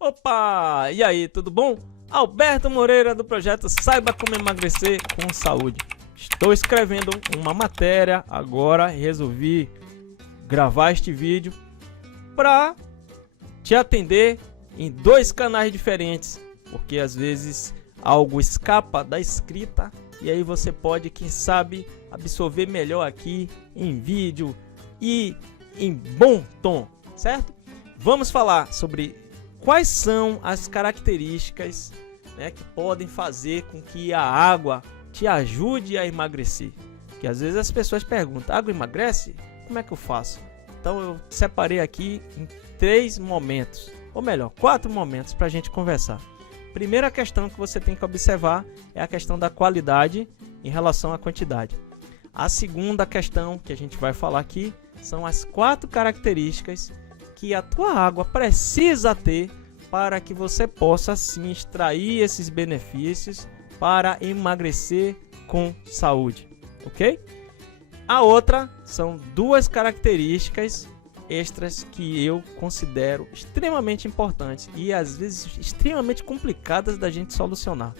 Opa! E aí, tudo bom? Alberto Moreira do projeto Saiba Como Emagrecer com Saúde. Estou escrevendo uma matéria agora e resolvi gravar este vídeo para te atender em dois canais diferentes, porque às vezes algo escapa da escrita e aí você pode, quem sabe, absorver melhor aqui em vídeo e em bom tom, certo? Vamos falar sobre quais são as características, que podem fazer com que a água te ajude a emagrecer. Que às vezes as pessoas perguntam: água emagrece? Como é que eu faço? Então eu separei aqui em 3 momentos, ou melhor, 4 momentos para a gente conversar. Primeira questão que você tem que observar é a questão da qualidade em relação à quantidade. A segunda questão que a gente vai falar aqui são as 4 características que a tua água precisa ter para que você possa sim extrair esses benefícios para emagrecer com saúde, ok? A outra são 2 características extras que eu considero extremamente importantes e às vezes extremamente complicadas da gente solucionar.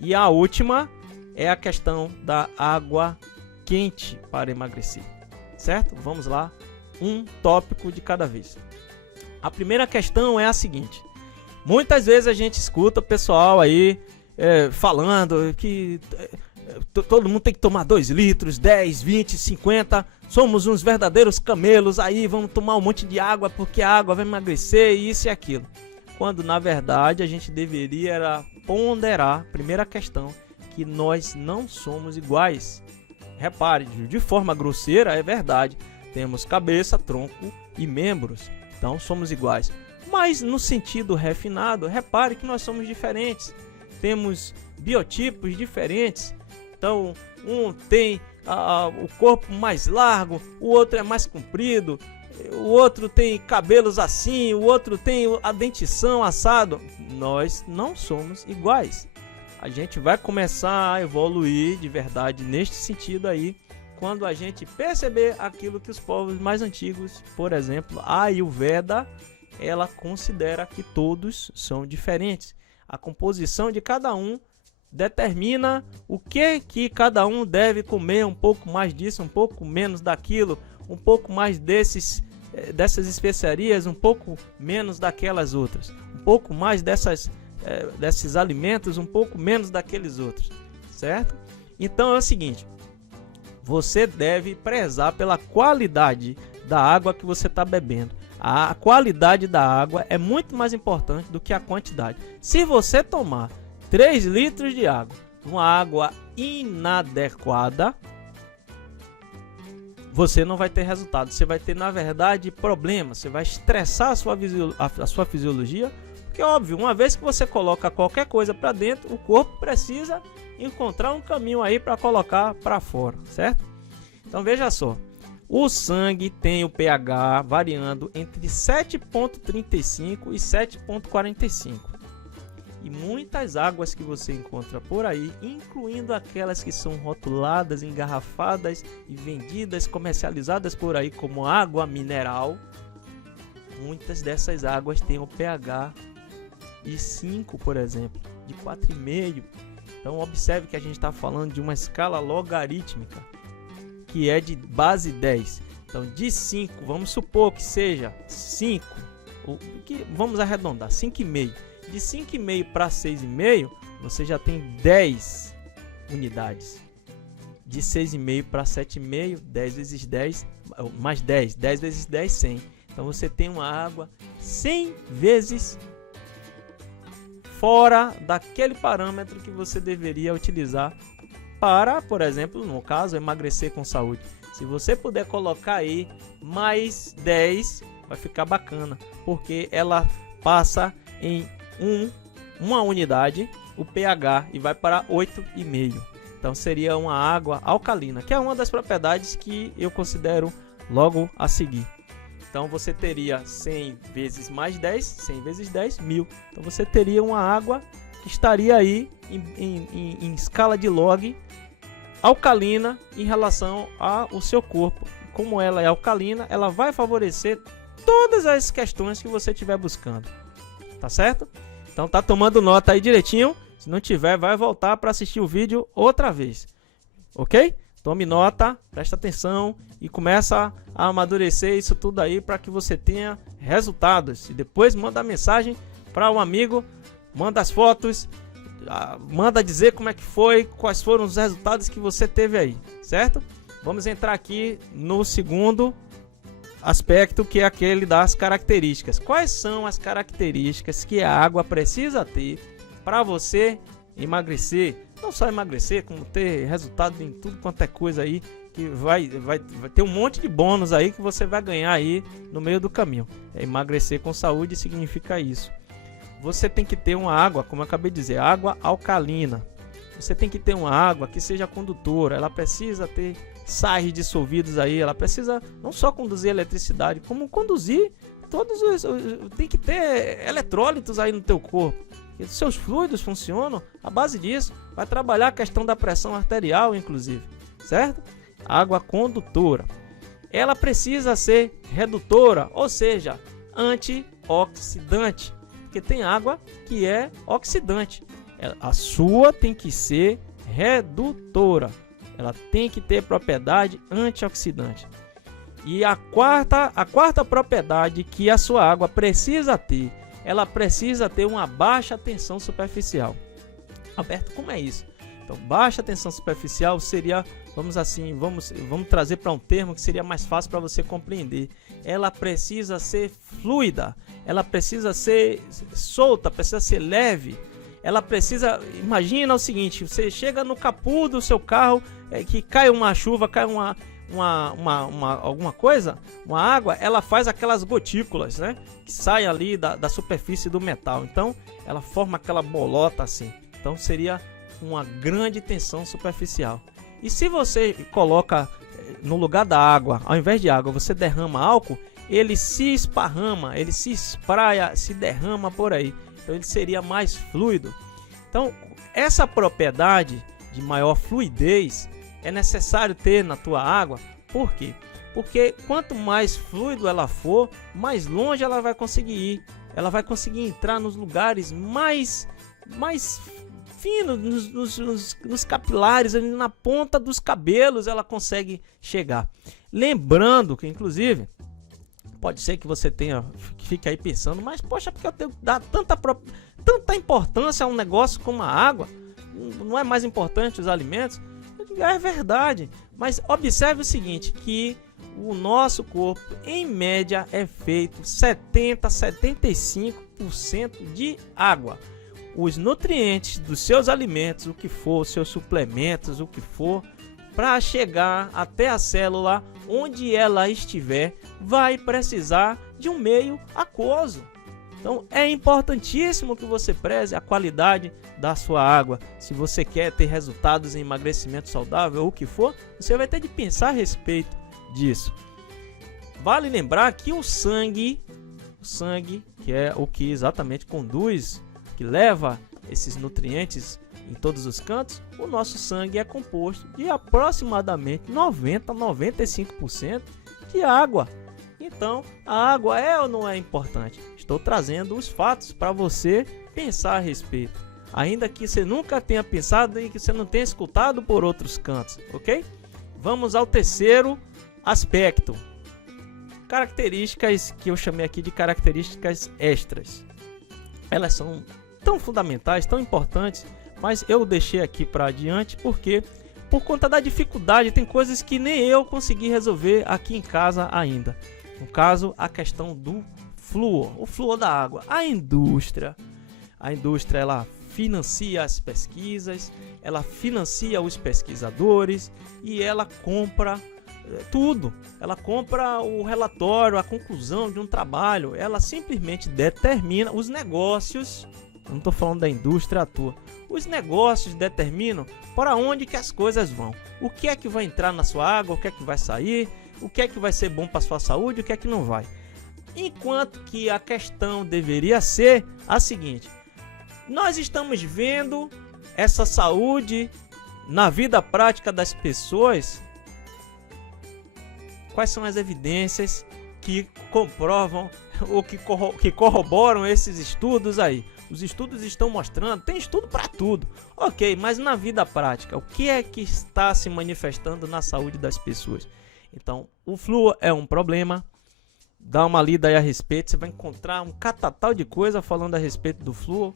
E a última é a questão da água quente para emagrecer, certo? Vamos lá, um tópico de cada vez. A primeira questão é a seguinte: muitas vezes a gente escuta o pessoal aí falando que todo mundo tem que tomar 2 litros, 10, 20, 50. Somos uns verdadeiros camelos aí, vamos tomar um monte de água porque a água vai emagrecer e isso e aquilo. Quando na verdade a gente deveria ponderar, primeira questão, que nós não somos iguais. Repare, de forma grosseira é verdade, temos cabeça, tronco e membros, então somos iguais. Mas no sentido refinado, repare que nós somos diferentes, temos biotipos diferentes. Então um tem o corpo mais largo, o outro é mais comprido, o outro tem cabelos assim, o outro tem a dentição assado. Nós não somos iguais. A gente vai começar a evoluir de verdade neste sentido aí, quando a gente perceber aquilo que os povos mais antigos, por exemplo, a Ayurveda, ela considera que todos são diferentes. A composição de cada um determina o que cada um deve comer, um pouco mais disso, um pouco menos daquilo, um pouco mais dessas especiarias, um pouco menos daquelas outras, um pouco mais desses alimentos, um pouco menos daqueles outros, certo? Então é o seguinte: você deve prezar pela qualidade da água que você está bebendo. A qualidade da água é muito mais importante do que a quantidade. Se você tomar 3 litros de água, uma água inadequada, você não vai ter resultado. Você vai ter, na verdade, problemas. Você vai estressar a sua fisiologia. Porque, óbvio, uma vez que você coloca qualquer coisa para dentro, o corpo precisa encontrar um caminho aí para colocar para fora, certo? Então, veja só. O sangue tem o pH variando entre 7,35 e 7,45. E muitas águas que você encontra por aí, incluindo aquelas que são rotuladas, engarrafadas e vendidas, comercializadas por aí como água mineral, muitas dessas águas têm o pH de 5, por exemplo, de 4,5. Então observe que a gente está falando de uma escala logarítmica, que é de base 10. Então de 5, vamos supor que seja 5, vamos arredondar, 5,5. De 5,5 para 6,5, você já tem 10 unidades. De 6,5 para 7,5, 10 vezes 10, mais 10, 10 vezes 10, 100. Então você tem uma água 100 vezes fora daquele parâmetro que você deveria utilizar para, por exemplo, no caso, emagrecer com saúde. Se você puder colocar aí mais 10, vai ficar bacana, porque ela passa em uma unidade o pH e vai para 8,5. Então seria uma água alcalina, que é uma das propriedades que eu considero logo a seguir. Então você teria 100 vezes mais 10, 100 vezes 10, 1000. Então você teria uma água que estaria aí em escala de log alcalina em relação ao seu corpo. Como ela é alcalina, ela vai favorecer todas as questões que você estiver buscando. tá certo? Então tá tomando nota aí direitinho. Se não tiver, vai voltar para assistir o vídeo outra vez, ok? Tome nota, presta atenção e começa a amadurecer isso tudo aí para que você tenha resultados. E depois manda mensagem para um amigo, manda as fotos, manda dizer como é que foi, quais foram os resultados que você teve aí, certo? Vamos entrar aqui no segundo aspecto, que é aquele das características. Quais são as características que a água precisa ter para você emagrecer? Não só emagrecer, como ter resultado em tudo quanto é coisa aí, que vai ter um monte de bônus aí que você vai ganhar aí no meio do caminho. Emagrecer com saúde significa isso. Você tem que ter uma água, como eu acabei de dizer, água alcalina. Você tem que ter uma água que seja condutora, ela precisa ter sais dissolvidos aí, ela precisa não só conduzir eletricidade, como conduzir tem que ter eletrólitos aí no teu corpo. E seus fluidos funcionam à base disso. Vai trabalhar a questão da pressão arterial, inclusive, certo? Água condutora. Ela precisa ser redutora, ou seja, antioxidante, porque tem água que é oxidante. A sua tem que ser redutora. Ela tem que ter propriedade antioxidante. E a quarta propriedade que a sua água precisa ter, ela precisa ter uma baixa tensão superficial. Alberto, como é isso? Então, baixa tensão superficial seria, vamos trazer para um termo que seria mais fácil para você compreender. Ela precisa ser fluida, ela precisa ser solta, precisa ser leve. Ela precisa, imagina o seguinte, você chega no capô do seu carro, que cai uma chuva, cai alguma coisa, uma água, ela faz aquelas gotículas, né? Que saem ali da superfície do metal. Então, ela forma aquela bolota assim. Então, seria uma grande tensão superficial. E se você coloca no lugar da água, ao invés de água, você derrama álcool, ele se esparrama, ele se espraia, se derrama por aí. Então ele seria mais fluido. Então essa propriedade de maior fluidez é necessário ter na tua água. Por quê? Porque quanto mais fluido ela for, mais longe ela vai conseguir ir. Ela vai conseguir entrar nos lugares mais finos, nos capilares, ali na ponta dos cabelos ela consegue chegar. Lembrando que, inclusive, pode ser que você fique aí pensando, mas poxa, porque eu tenho que dar tanta importância a um negócio como a água? Não é mais importante os alimentos? É verdade, mas observe o seguinte, que o nosso corpo, em média, é feito 70-75% de água. Os nutrientes dos seus alimentos, o que for, seus suplementos, o que for, para chegar até a célula onde ela estiver, vai precisar de um meio aquoso. Então é importantíssimo que você preze a qualidade da sua água. Se você quer ter resultados em emagrecimento saudável ou o que for, você vai ter de pensar a respeito disso. Vale lembrar que o sangue, que é o que exatamente conduz, que leva esses nutrientes em todos os cantos, o nosso sangue é composto de aproximadamente 90-95% de água. Então, a água é ou não é importante? Estou trazendo os fatos para você pensar a respeito, ainda que você nunca tenha pensado e que você não tenha escutado por outros cantos, ok? Vamos ao terceiro aspecto. Características que eu chamei aqui de características extras. Elas são tão fundamentais, tão importantes, mas eu deixei aqui para adiante porque, por conta da dificuldade, tem coisas que nem eu consegui resolver aqui em casa ainda. No caso, a questão do flúor, o flúor da água. A indústria ela financia as pesquisas, ela financia os pesquisadores e ela compra tudo. Ela compra o relatório, a conclusão de um trabalho. Ela simplesmente determina os negócios. Eu não estou falando da indústria à toa. Os negócios determinam para onde que as coisas vão. O que é que vai entrar na sua água, o que é que vai sair, o que é que vai ser bom para a sua saúde, o que é que não vai. Enquanto que a questão deveria ser a seguinte: nós estamos vendo essa saúde na vida prática das pessoas. Quais são as evidências que comprovam ou que corroboram esses estudos aí. Os estudos estão mostrando, tem estudo para tudo, ok, mas na vida prática, o que é que está se manifestando na saúde das pessoas? Então, o flúor é um problema, dá uma lida aí a respeito, você vai encontrar um catatal de coisa falando a respeito do flúor,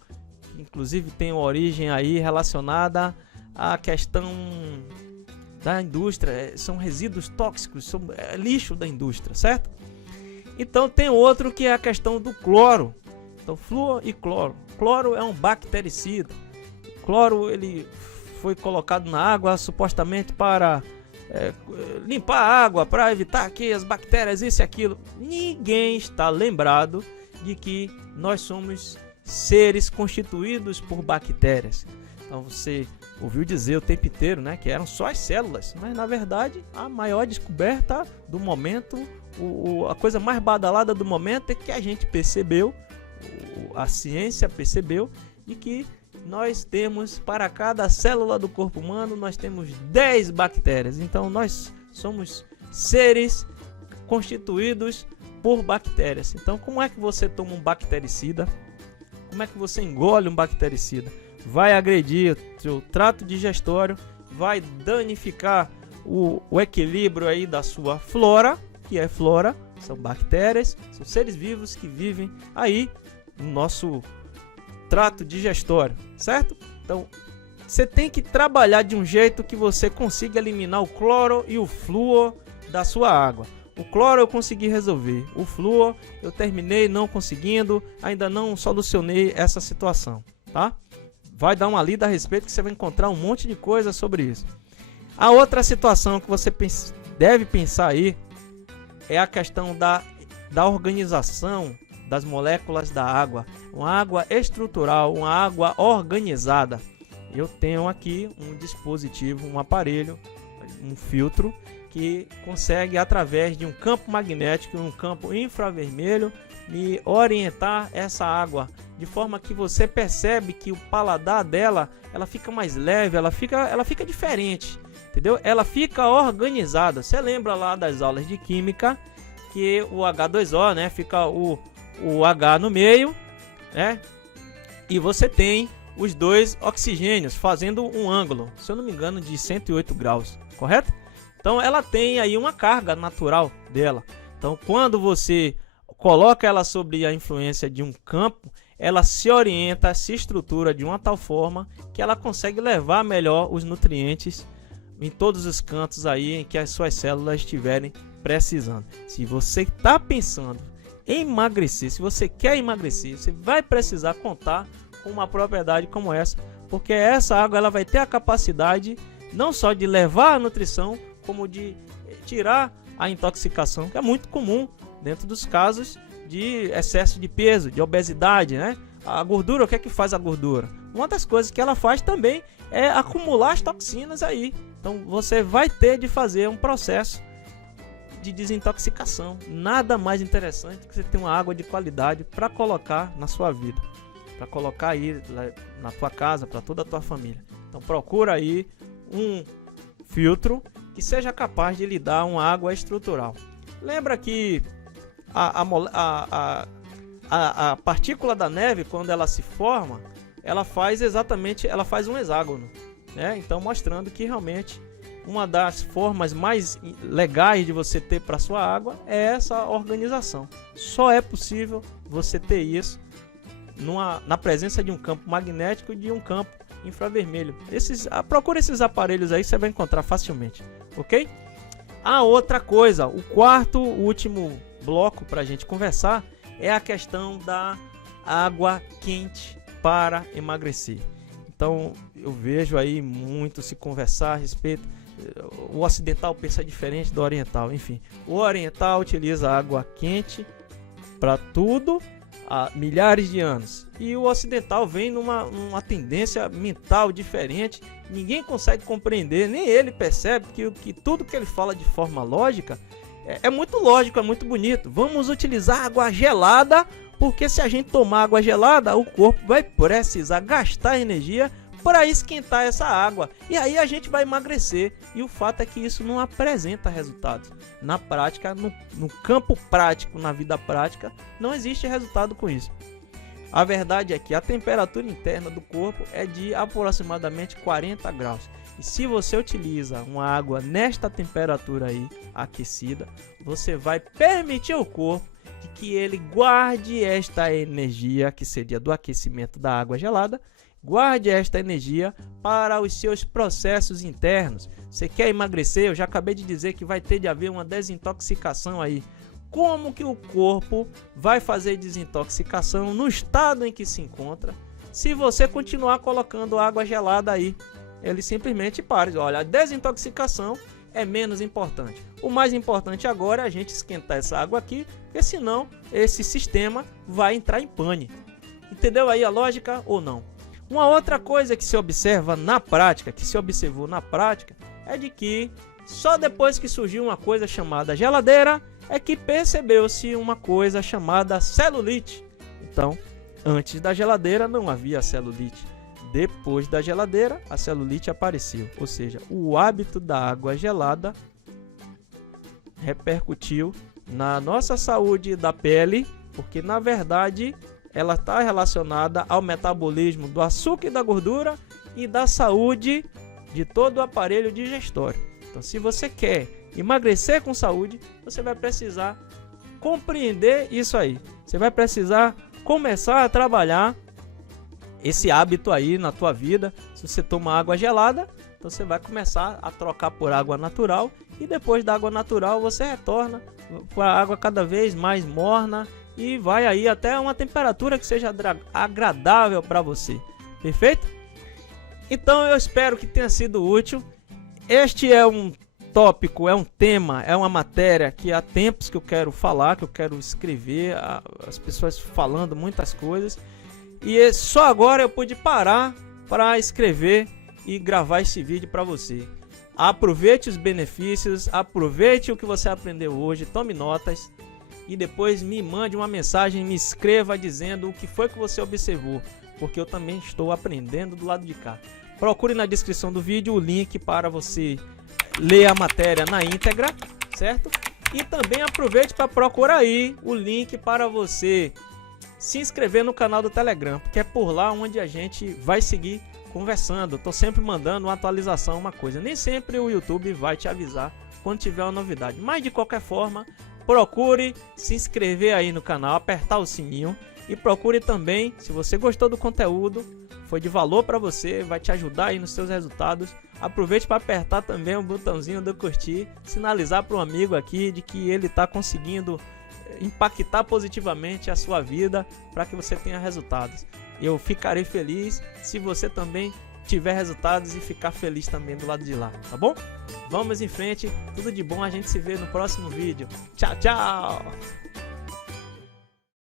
que inclusive tem uma origem aí relacionada à questão da indústria, são resíduos tóxicos, são lixo da indústria, certo? Então tem outro que é a questão do cloro. Então, flúor e cloro. Cloro é um bactericida. Cloro ele foi colocado na água supostamente para limpar a água, para evitar que as bactérias, isso e aquilo. Ninguém está lembrado de que nós somos seres constituídos por bactérias. Então você ouviu dizer o tempo inteiro, né, que eram só as células, mas na verdade a maior descoberta do momento, a coisa mais badalada do momento é que a gente percebeu, a ciência percebeu, de que nós temos, para cada célula do corpo humano, nós temos 10 bactérias. Então nós somos seres constituídos por bactérias. Então como é que você toma um bactericida? Como é que você engole um bactericida? Vai agredir o seu trato digestório, vai danificar o equilíbrio aí da sua flora, que é flora, são bactérias, são seres vivos que vivem aí no nosso trato digestório, certo? Então, você tem que trabalhar de um jeito que você consiga eliminar o cloro e o flúor da sua água. O cloro eu consegui resolver, o flúor eu terminei não conseguindo, ainda não solucionei essa situação, tá? Vai dar uma lida a respeito que você vai encontrar um monte de coisa sobre isso. A outra situação que você deve pensar aí é a questão da organização das moléculas da água. Uma água estrutural, uma água organizada. Eu tenho aqui um dispositivo, um aparelho, um filtro que consegue, através de um campo magnético e um campo infravermelho, me orientar essa água, de forma que você percebe que o paladar dela, ela fica mais leve, ela fica diferente, entendeu? Ela fica organizada. Você lembra lá das aulas de química que o H2O, né, fica o H no meio, né? E você tem os dois oxigênios fazendo um ângulo, se eu não me engano, de 108 graus, correto? Então ela tem aí uma carga natural dela. Então quando você coloca ela sob a influência de um campo, ela se orienta, se estrutura de uma tal forma que ela consegue levar melhor os nutrientes em todos os cantos aí em que as suas células estiverem precisando. Se você está pensando em emagrecer, se você quer emagrecer, você vai precisar contar com uma propriedade como essa, porque essa água ela vai ter a capacidade não só de levar a nutrição, como de tirar a intoxicação, que é muito comum dentro dos casos de excesso de peso, de obesidade, né? A gordura, o que é que faz a gordura? Uma das coisas que ela faz também é acumular as toxinas aí. Então você vai ter de fazer um processo de desintoxicação. Nada mais interessante que você ter uma água de qualidade para colocar na sua vida, para colocar aí na tua casa, para toda a tua família. Então procura aí um filtro que seja capaz de lhe dar uma água estrutural. Lembra que a partícula da neve, quando ela se forma, ela faz um hexágono, né? Então mostrando que realmente uma das formas mais legais de você ter para sua água é essa organização. Só é possível você ter isso na presença de um campo magnético e de um campo infravermelho. Procura esses aparelhos aí, você vai encontrar facilmente, ok? A outra coisa, o quarto, último bloco para a gente conversar é a questão da água quente para emagrecer. Então eu vejo aí muito se conversar a respeito. O ocidental pensa diferente do oriental. Enfim, o oriental utiliza água quente para tudo há milhares de anos, e o ocidental vem numa tendência mental diferente. Ninguém consegue compreender, nem ele percebe que tudo que ele fala de forma lógica é muito lógico, é muito bonito. Vamos utilizar água gelada, porque se a gente tomar água gelada, o corpo vai precisar gastar energia para esquentar essa água. E aí a gente vai emagrecer. E o fato é que isso não apresenta resultados. Na prática, no campo prático, na vida prática, não existe resultado com isso. A verdade é que a temperatura interna do corpo é de aproximadamente 40 graus. E se você utiliza uma água nesta temperatura aí, aquecida, você vai permitir ao corpo que ele guarde esta energia, que seria do aquecimento da água gelada, guarde esta energia para os seus processos internos. Você quer emagrecer? Eu já acabei de dizer que vai ter de haver uma desintoxicação aí. Como que o corpo vai fazer desintoxicação no estado em que se encontra se você continuar colocando água gelada aí? Ele simplesmente para. Olha, a desintoxicação é menos importante. O mais importante agora é a gente esquentar essa água aqui, porque senão esse sistema vai entrar em pane. Entendeu aí a lógica ou não? Uma outra coisa que se observa na prática, que se observou na prática, é de que só depois que surgiu uma coisa chamada geladeira é que percebeu-se uma coisa chamada celulite. Então, antes da geladeira não havia celulite. Depois da geladeira, a celulite apareceu. Ou seja, o hábito da água gelada repercutiu na nossa saúde da pele, porque na verdade ela está relacionada ao metabolismo do açúcar e da gordura e da saúde de todo o aparelho digestório. Então, se você quer emagrecer com saúde, você vai precisar compreender isso aí. Você vai precisar começar a trabalhar esse hábito aí na tua vida. Se você toma água gelada, então você vai começar a trocar por água natural, e depois da água natural você retorna para a água cada vez mais morna e vai aí até uma temperatura que seja agradável para você. Perfeito? Então eu espero que tenha sido útil. Este é um tópico, é um tema, é uma matéria que há tempos que eu quero falar, que eu quero escrever, as pessoas falando muitas coisas, e só agora eu pude parar para escrever e gravar esse vídeo para você. Aproveite os benefícios, aproveite o que você aprendeu hoje, tome notas e depois me mande uma mensagem, me escreva dizendo o que foi que você observou, porque eu também estou aprendendo do lado de cá. Procure na descrição do vídeo o link para você ler a matéria na íntegra, certo? E também aproveite para procurar aí o link para você se inscrever no canal do Telegram, porque é por lá onde a gente vai seguir conversando. Estou sempre mandando uma atualização, uma coisa. Nem sempre o YouTube vai te avisar quando tiver uma novidade, mas de qualquer forma, procure se inscrever aí no canal, apertar o sininho e procure também, se você gostou do conteúdo, foi de valor para você, vai te ajudar aí nos seus resultados, aproveite para apertar também o botãozinho do curtir, sinalizar para um amigo aqui de que ele está conseguindo impactar positivamente a sua vida para que você tenha resultados. Eu ficarei feliz se você também tiver resultados e ficar feliz também do lado de lá, tá bom? Vamos em frente, tudo de bom, a gente se vê no próximo vídeo. Tchau, tchau!